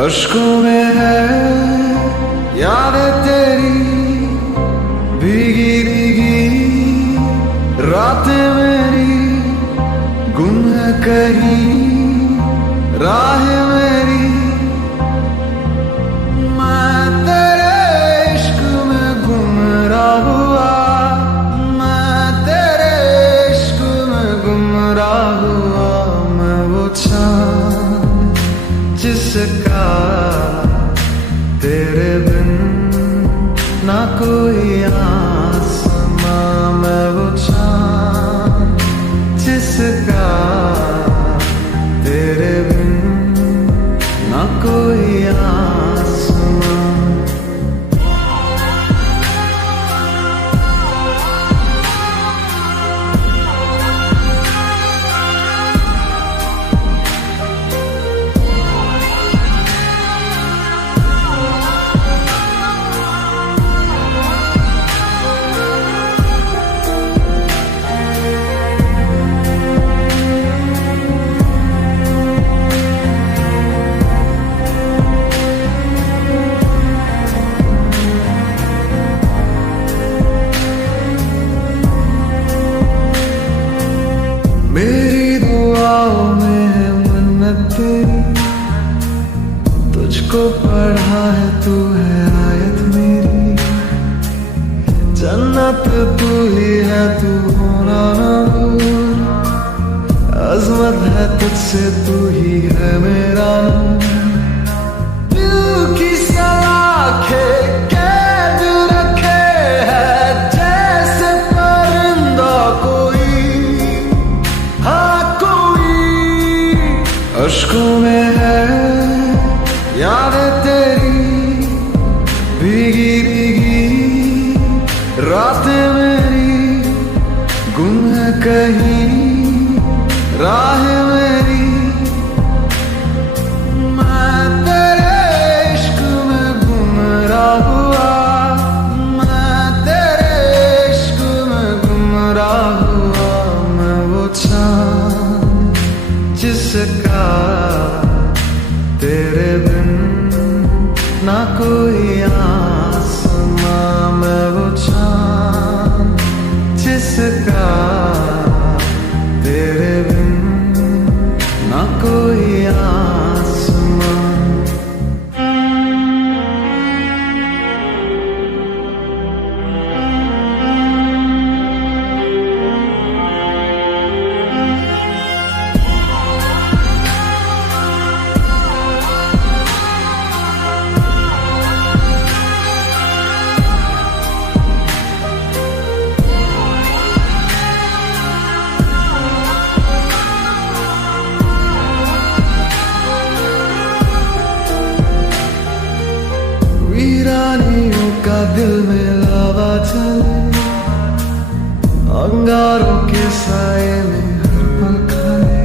अश्कों में है यादें तेरी भीगी भीगी रातें मेरी गुम है कहीं राह मेरी। मैं तेरे इश्क में गुमराह हुआ, मैं तेरे इश्क में गुमराह हुआ। मैं वो चाँद जिसका तेरे बिन ना कोई आसमां। मैं वो चाँद जिसका तेरे बिन ना कोई आसमां। मेरी दुआओं में है मन्नत तेरी, तुझको पढ़ा है तू है आयत मेरी। जन्नत तू ही है तू होना ना दूर, अज़मत है तुझसे तू ही है मेरा नूर। दिल की सलाखें कैद रखे है जैसे परिंदा कोई, हाँ कोई। अश्कों में है यादें तेरी भीगी भीगी रातें मेरी गुम है कहीं राह मेरी। मैं तेरे इश्क में गुमराह हुआ, मैं तेरे इश्क में गुमराह हुआ। मैं वो चाँद जिसका तेरे बिन ना कोई आसमां। मैं वो चाँद जिसका तेरे बिन ना कोई आसमां। वीरानियों का दिल में लावा चले, अंगारों के साए में हर पल खाए।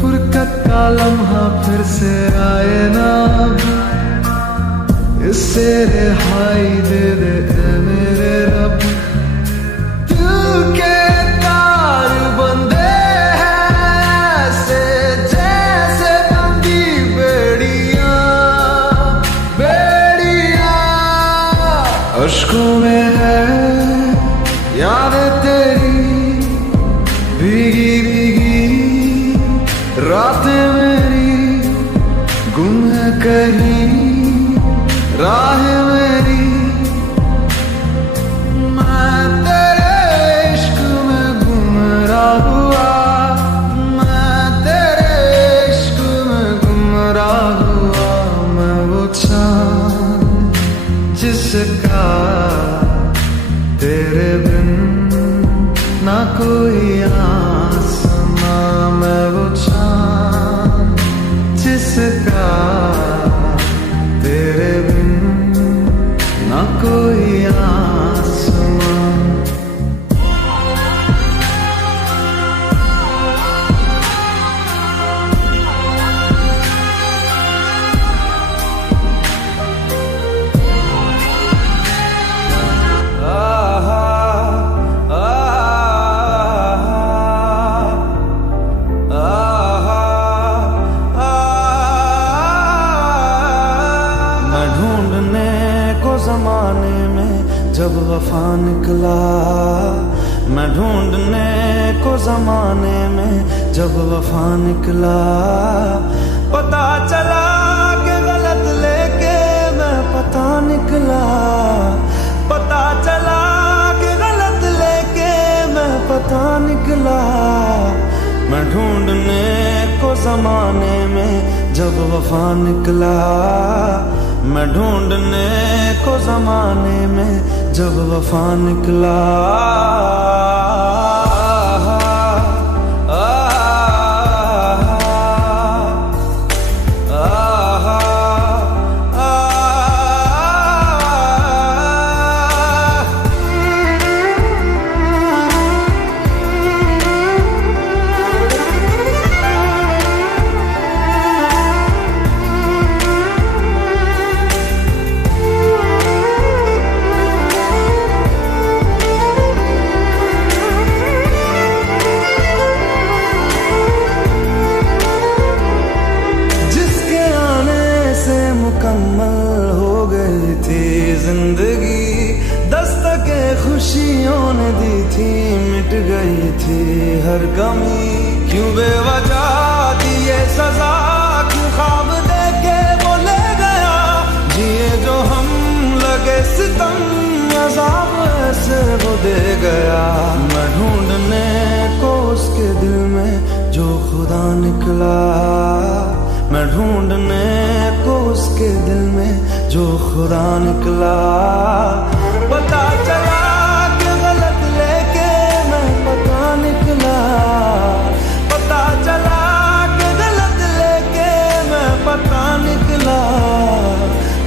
फुरकत का लम्हा फिर से आए ना, इससे रिहाई दे दे ऐ मेरे रब। दिल के तार बंधे हैं ऐसे जैसे बंधी बेड़ियां, अश्कों में है यादें तेरी भीगी भीगी रातें मेरी गुम है कहीं राह मेरी। मैं तेरे इश्क में गुमराह हुआ, मैं तेरे इश्क में गुमराह हुआ। मैं वो चाँद जिसका तेरे बिन ना कोई आसमां। मैं वो चाँद जिसका तेरे बिन ना कोई आसमां। ढूंढने को जमाने में जब वफा निकला, पता चला कि गलत लेके मैं पता निकला, पता चला कि गलत लेके मैं पता निकला। मैं ढूंढने को जमाने में जब वफा निकला, मैं ढूंढने को जमाने में जब वफा निकला। मुकम्मल हो गई थी जिंदगी, दस्तके खुशियों ने दी थी, मिट गई थी हर कमी। क्यों बेवजह दिए सजा, क्यों ख्वाब देके वो ले गया, जिए जो हम लगे सितम, अज़ाब ऐसे वो दे गया। मैं ढूंढने को उसके दिल में जो खुदा निकला, मैं ढूंढने को उसके दिल में जो खुदा निकला। पता चला कि गलत लेके मैं पता निकला, पता चला कि गलत लेके मैं पता निकला।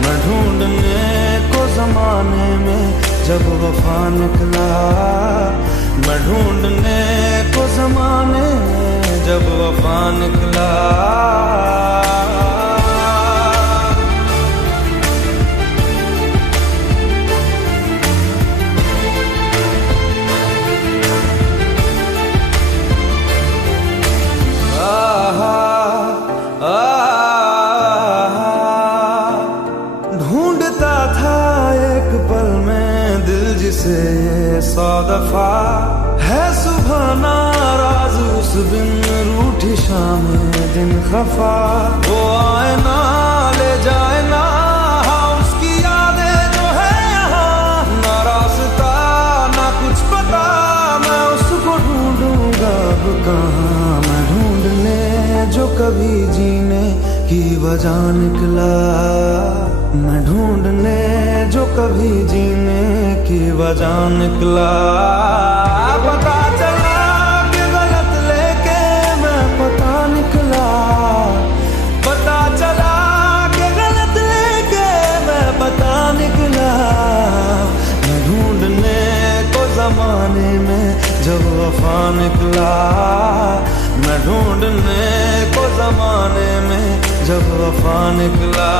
मैं ढूंढने को जमाने में जब वफा निकला, मैं ढूंढने को जमाने में जब वफा निकला। ढूंढता था एक पल में दिल जिसे ये 100 दफा, है सुबह नाराज उस बिन रूठी शाम दिन खफा। वो आए ना ले जाए ना, हाँ उसकी यादें जो है यहाँ, ना रास्ता ना कुछ पता, मैं उसको ढूंढूंगा अब कहाँ। मैं ढूंढने जो कभी जीने की वजह निकला, मैं ढूंढने जो कभी जीने की वजह निकला। पता चला कि गलत लेके मैं पता निकला, पता चला कि गलत लेके मैं पता निकला। मैं ढूंढने को जमाने में जब वफा निकला, मैं ढूंढने को जमाने में जब वफा निकला।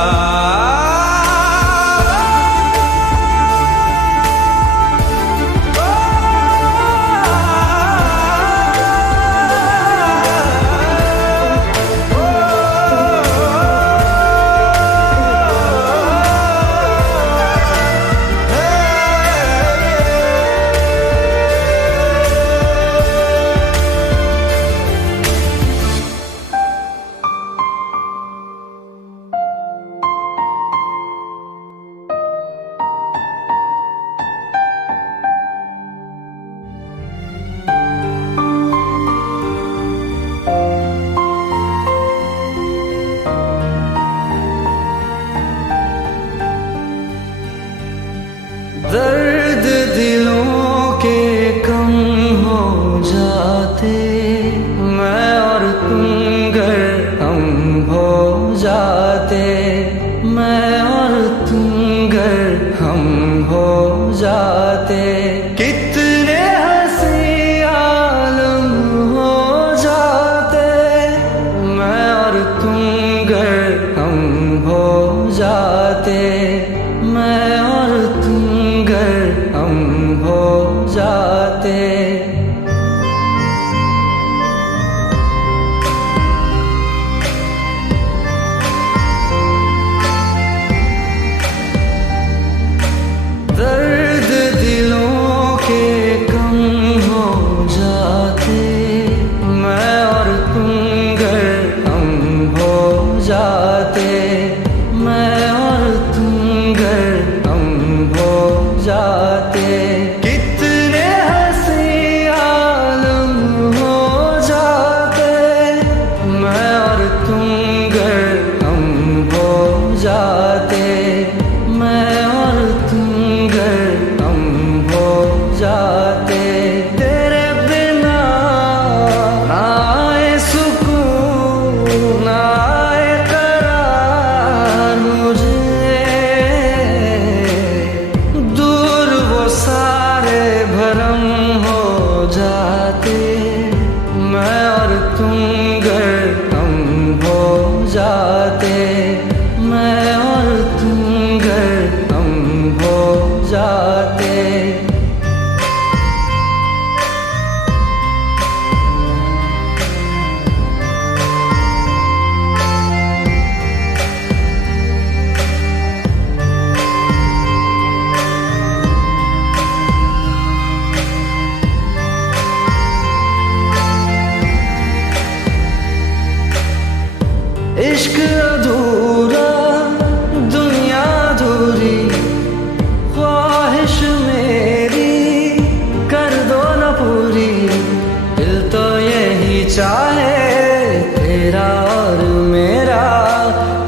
तेरा और मेरा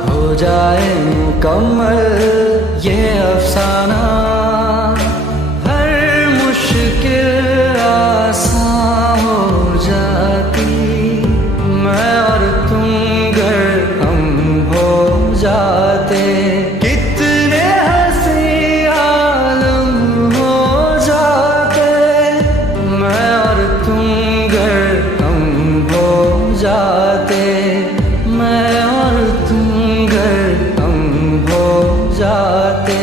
हो जाए मुकम्मल ये अफसाना, हर मुश्किल आसान हो जाती, मैं और तुम गर हम हो जाते। कितने हंसी आलम हो जाते, मैं और तुम गर हम हो जाते, मैं और तुम गर हम हो जाते।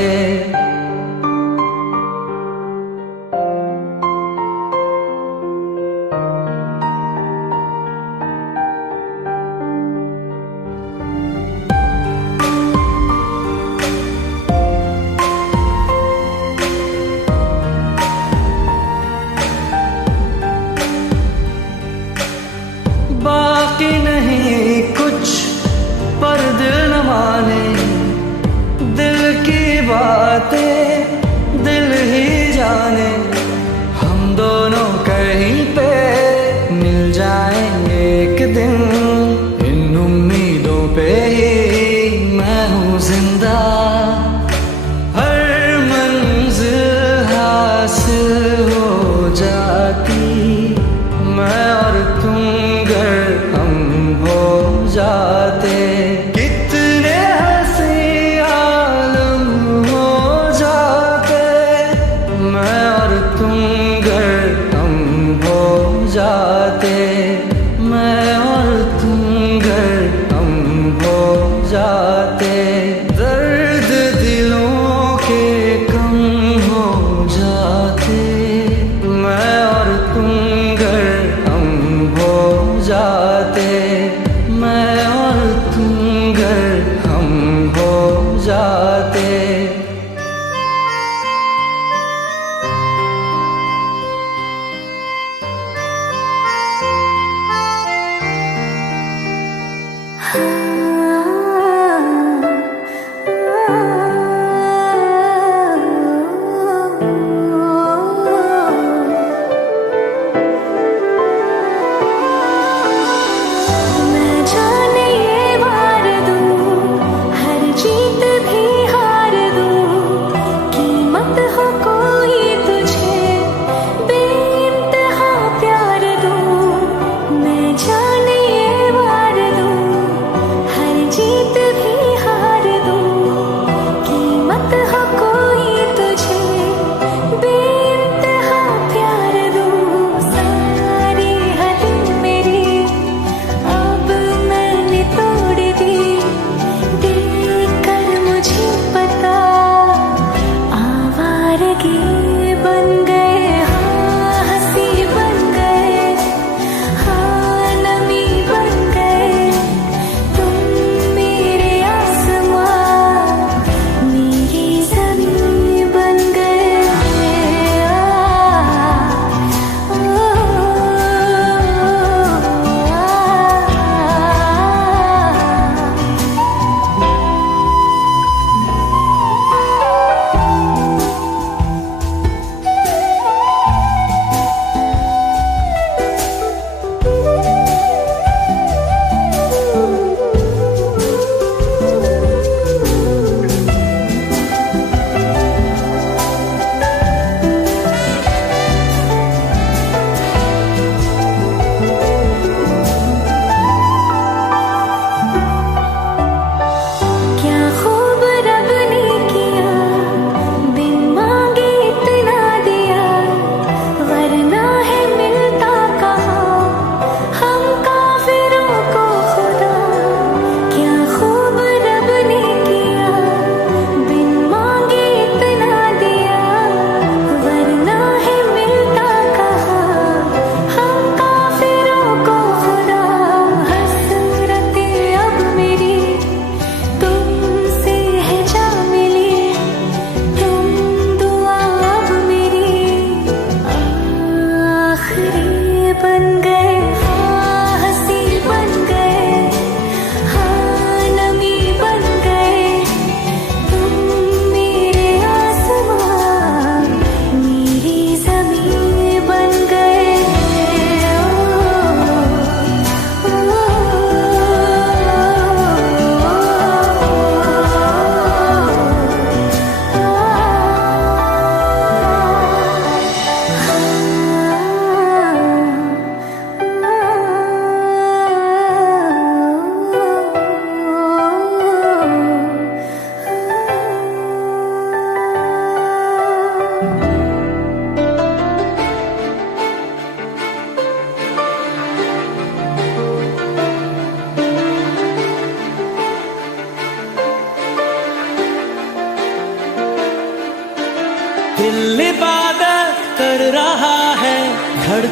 बाकी नहीं कुछ पर दिल न माने, दिल की बातें दिल ही जाने, हम दोनों कहीं पे मिल जाएंगे एक दिन, इन उम्मीदों पे ही मैं हूँ जिंदा, हर मंजिल हासिल हो जाती, मैं और तुम गर हम हो जाते। कितने हंसी आलम हो जाते, मैं और तुम गर हम हो जाते, मैं और तुम गर हम हो जाते। दर्द दिलों के कम हो जाते, मैं और तुम गर हम हो जाते, मैं और तुम गर हम हो जाते।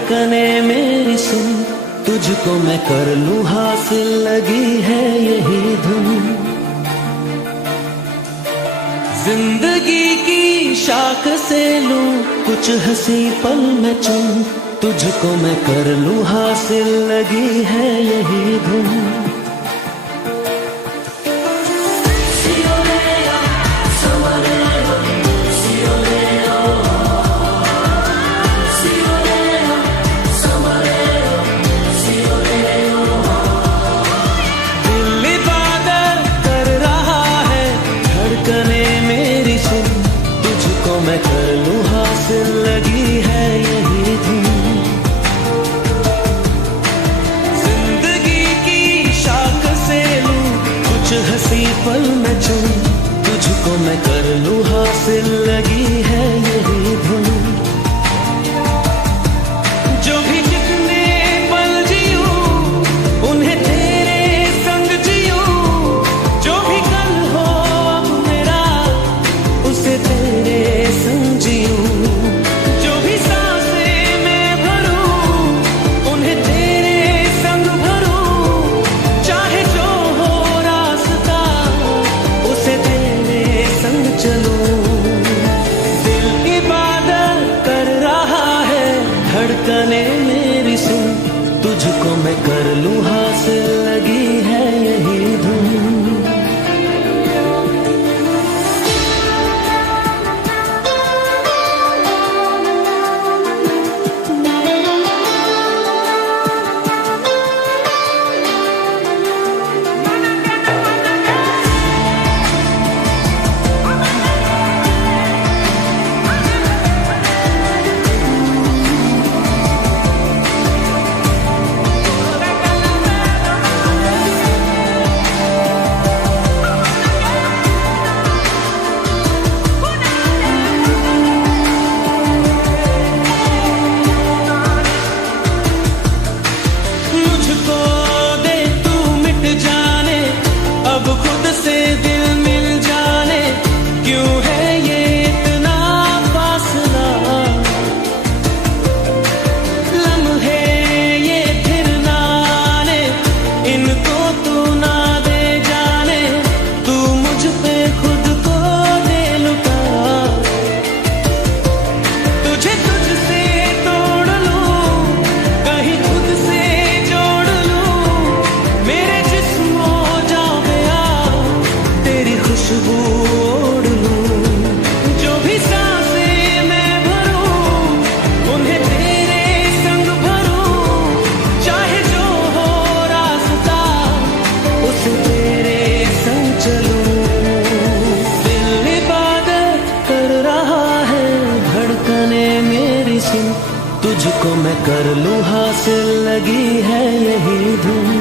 धड़कने मेरी सुन, तुझको मैं कर लूं हासिल, लगी है यही धुन। जिंदगी की शाख से लूं कुछ हंसी पल में चुन, तुझको मैं कर लूं हासिल, लगी है यही धुन। मैं कर लूं हासिल, लगी है यही धुन। जिंदगी की शाख से लूं कुछ हंसी पल में चुन, तुझको मैं कर लूं हासिल, लगी है यही धुन। जो भी जितने पल जियूं उन्हें तेरे संग जियूं, जो भी कल हो अब मेरा उसे तेरे संग जियूं, जो भी सांसें मैं भरूं उन्हें तेरे संग भरूं, चाहे जो हो रास्ता उसे तेरे संग चलूं। दिल इबादत कर रहा है, धड़कने मेरी सुन, तुझको मैं कर लूं हासिल, लगी है यही धुन। तुझको मैं कर लूं हासिल, लगी है यही धुन।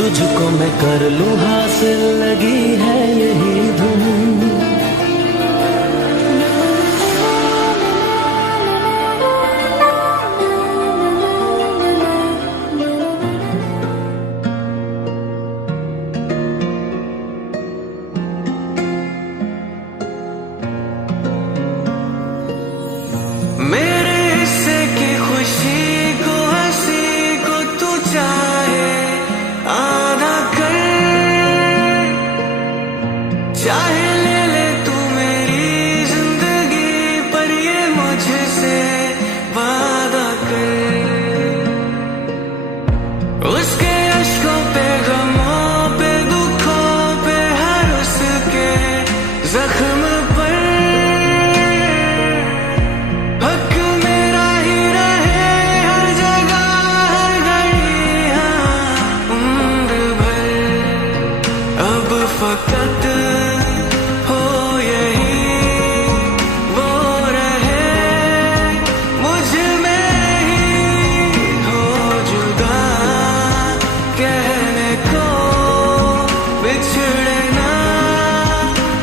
तुझको मैं कर लूं हासिल, लगी है यही धुन। चाहे ले ले तू मेरी जिंदगी, पर ये मुझसे वादा कर, उसके अश्कों पे, गमों पे, दुखों पे, हर उसके जख्म पर हक मेरा ही रहे, हर जगह हर घड़ी, हाँ उम्र भर। अब फकत हो यही वो रहे, मुझ में ही हो जुदा, कहने को बिछड़े ना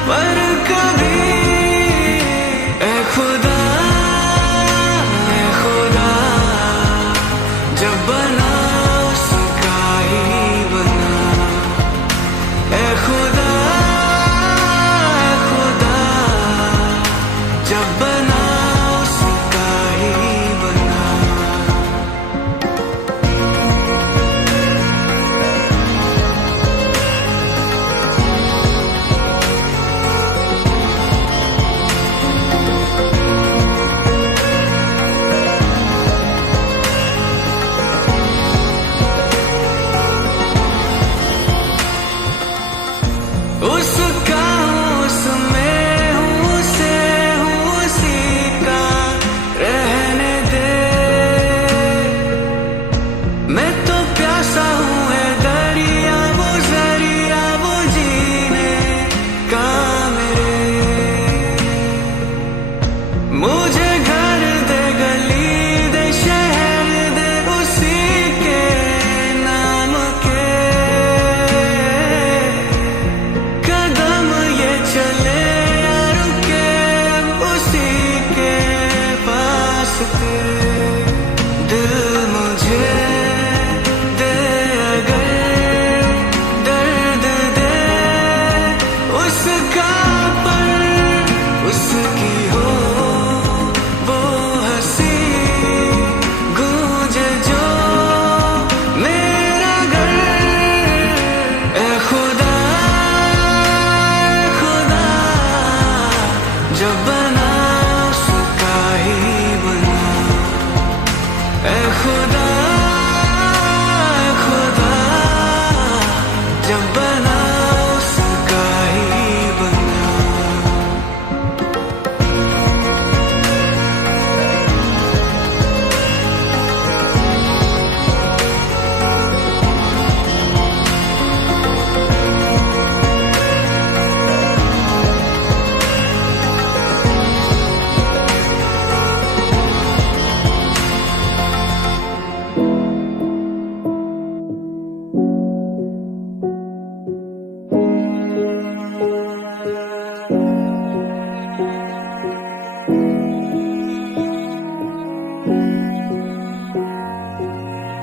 पर कभी। ए खुदा, ए खुदा, जब बना उसका ही बना। ए खुदा, ए खुदा, जब बना उसका ही बना। उसका हूँ, उसमें हूँ, उसे हूँ, उसी का रहने दे। मैं तो प्यासा हूँ, है दरिया वो जरिया, वो जीने का मेरे। मुझे घर दे, गली दे, शहर दे, उसी के नाम के। कदम ये चले या रुके, उसी के पास थे। दिल मुझे दे अगर दर्द दे, उसका पर उसकी हो वो हंसी, गूंजे जो मेरा घर। ए खुदा, खुदा, जब बना उसका ही बना। ए खुदा, खुदा, जब बना उसका ही बना।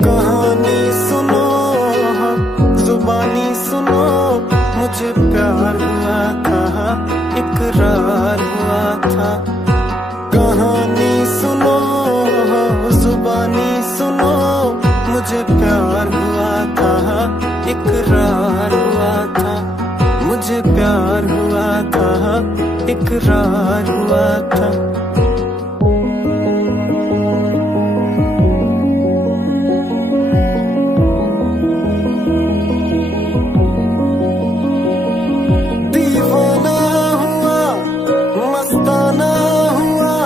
कहानी सुनो, जुबानी सुनो, मुझे प्यार हुआ था, इकरार हुआ था। कहानी सुनो, जुबानी सुनो, मुझे प्यार हुआ था, इकरार हुआ था। मुझे प्यार हुआ था, इकरार हुआ था। दीवाना हुआ, मस्ताना हुआ,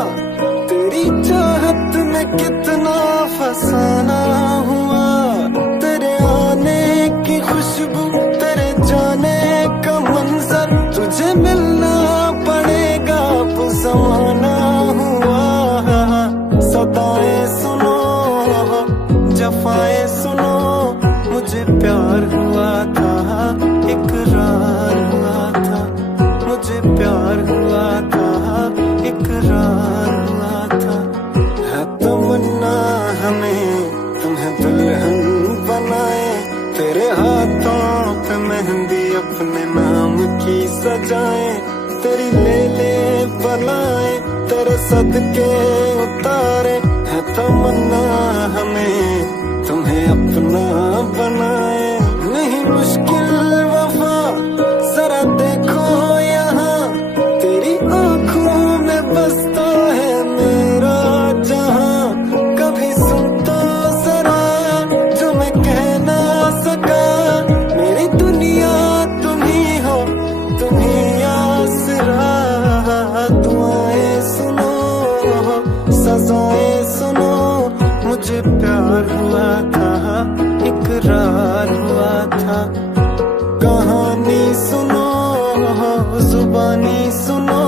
तेरी चाहत में कितना फसाना हुआ। तेरे आने की खुशबू, तेरे जाने का मंजर, तुझे मिलना पड़ेगा अब ज़माना हुआ। सदाएं सुनो, जफाएं सुनो, मुझे प्यार हुआ था, इकरार हुआ था। मुझे प्यार हुआ था, इकरार हुआ था। है तमन्ना हमें तुम्हें दुल्हन बनाए, तेरे हाथों पे मेहंदी अपने नाम की सजाए। तेरी ले ले बनाए, तेरे सदके उतारे। है तमन्ना हमें तुम्हें अपना बनाए। नहीं मुश्किल वफा, जरा देखो ये मुझे प्यार हुआ था, इकरार हुआ था। कहानी सुनो, जुबानी सुनो,